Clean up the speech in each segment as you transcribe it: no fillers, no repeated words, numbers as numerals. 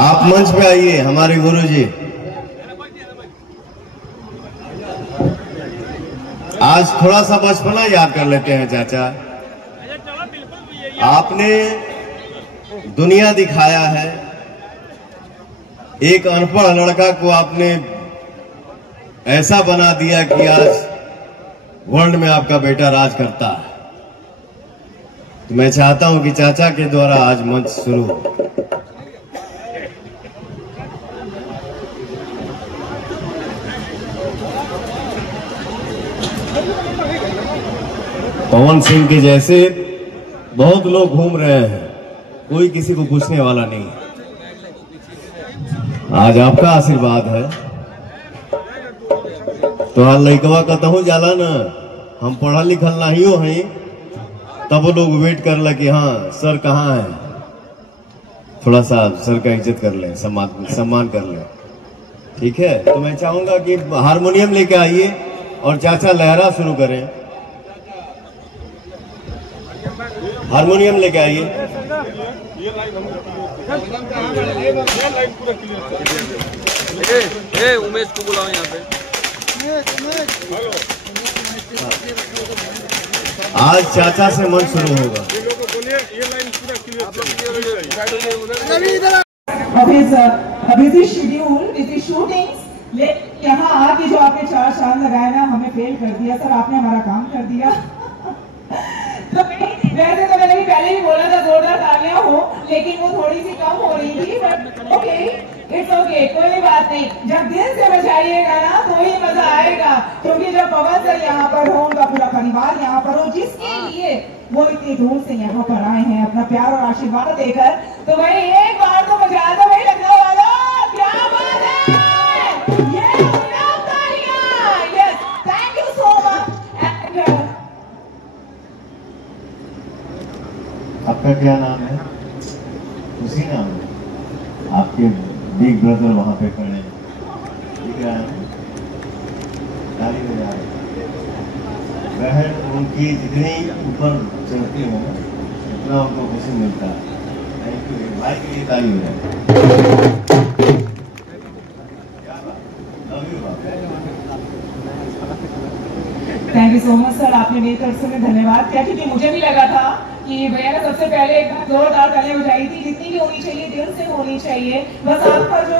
आप मंच पे आइए हमारे गुरुजी। आज थोड़ा सा बचपना याद कर लेते हैं चाचा। आपने दुनिया दिखाया है, एक अनपढ़ लड़का को आपने ऐसा बना दिया कि आज वर्ल्ड में आपका बेटा राज करता है। तो मैं चाहता हूं कि चाचा के द्वारा आज मंच शुरू हो। पवन सिंह के जैसे बहुत लोग घूम रहे हैं, कोई किसी को पूछने वाला नहीं। आज आपका आशीर्वाद है तो आज लइकवा कहूं जाला ना, हम पढ़ा लिखल नहीं हो हैं, तब वो लोग वेट कर ले कि हाँ सर कहाँ है, थोड़ा सा सर का इज्जत कर ले, सम्मान कर ले। ठीक है, तो मैं चाहूंगा कि हारमोनियम लेके आइए और चाचा लहरा शुरू करें। हारमोनियम लेके आइए। उमेश को बुलाओ यहाँ पे। आज चाचा से मंच शुरू होगा। यहाँ आके जो आपने 4 चांद लगाए ना, हमें फेल कर दिया सर, आपने हमारा काम कर दिया। तो वैसे तो मैंने पहले भी बोला था जोरदार तालियां हो, लेकिन वो थोड़ी सी कम हो रही थी, बट ओके इट्स ओके, कोई बात नहीं। जब दिल से बजाइएगा ना तो ही मजा आएगा, क्योंकि जब पवन सर यहाँ पर हो, उनका पूरा परिवार यहाँ पर हो, जिसके लिए वो इतनी दूर से यहाँ पर आए हैं अपना प्यार और आशीर्वाद देकर, तो भाई एक बार तो बजा दो भाई लखनऊ वालों, क्या बात है। Yes, thank you so much. आपका क्या नाम है? उसी नाम है आपके बिग ब्रदर वहां पे खड़े हैं, दिख रहा है? ताली बजा रहे। बहन उनकी जितनी ऊपर चढ़ती हो उतना उनको खुशी मिलता है। थैंक यू भाई के लिए ताली हो जाए। Thank you so much sir, आपने मेरी तरफ से धन्यवाद किया, क्योंकि मुझे भी लगा था कि भैया ने सबसे पहले एकदम जोरदार तालियां बजाई थी, जितनी भी होनी चाहिए दिल से होनी चाहिए, बस आपका जो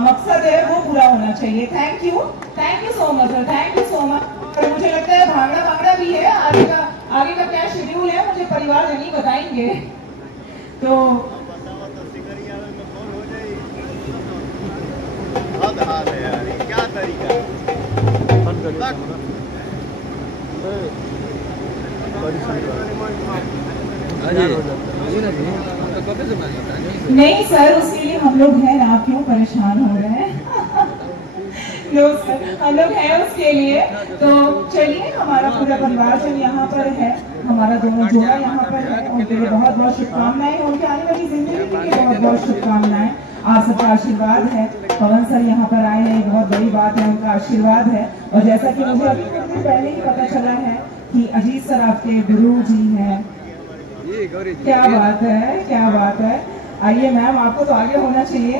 मकसद है वो पूरा होना चाहिए। Thank you so much sir, thank you so much. और मुझे लगता है भांगड़ा भी है, आगे का क्या शेड्यूल है मुझे परिवार जनी बताएंगे। तो क्या तरीका नहीं सर, उसके लिए हम लोग हैं ना, क्यों परेशान हो रहे हैं। नो सर, हम लोग हैं उसके लिए। तो चलिए, हमारा पूरा परिवार जब यहाँ पर है, हमारा दोनों जोड़ा यहाँ पर है, उनके लिए बहुत बहुत शुभकामनाएं, उनकी आने वाली जिंदगी के लिए बहुत बहुत शुभकामनाएं। आप सबका आशीर्वाद है, पवन सर यहाँ पर आए हैं, बहुत बड़ी बात है, उनका आशीर्वाद है। और जैसा कि मुझे अभी कुछ दिन पहले ही पता चला है कि अजीत सर आपके गुरु जी हैं। क्या बात है, क्या बात है। आइए मैम, आपको तो आगे होना चाहिए।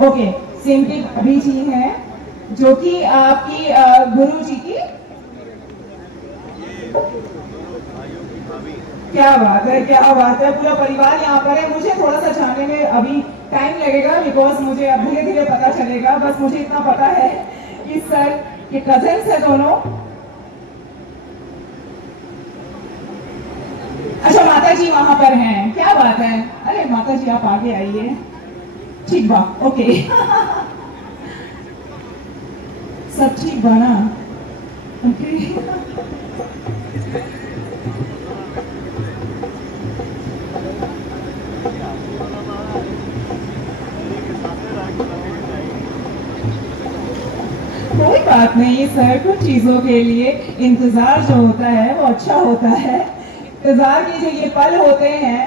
ओके, सिंपली अभी जी हैं जो कि आपकी गुरु जी की, क्या बात है, क्या बात है। पूरा परिवार यहाँ पर है। मुझे थोड़ा सा जानने में अभी टाइम लगेगा, बिकॉज मुझे अब धीरे धीरे पता चलेगा। बस मुझे इतना पता है कि सर के कजिन्स है दोनों। अच्छा, माता जी वहां पर हैं, क्या बात है। अरे माता जी आप आगे आइए। ठीक बा, ओके। सब ठीक बना, ओके। कोई बात नहीं सर, कुछ चीजों के लिए इंतजार जो होता है वो अच्छा होता है। इंतजार के जो ये पल होते हैं,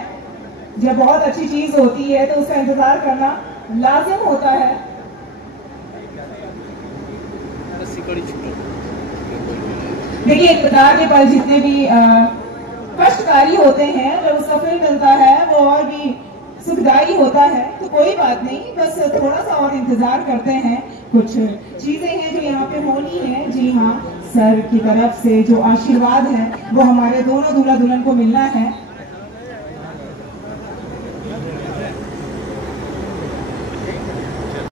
जब बहुत अच्छी चीज होती है तो उसका इंतजार करना लाजिम होता है। देखिए, इंतजार के पल जितने भी कष्टकारी होते हैं, जब उसका फिर मिलता है वो और भी सुखदायी ही होता है, तो कोई बात नहीं, बस थोड़ा सा और इंतजार करते हैं। कुछ चीजें हैं जो यहाँ पे होनी है। जी हाँ, सर की तरफ से जो आशीर्वाद है वो हमारे दोनों दूल्हा दुल्हन को मिलना है।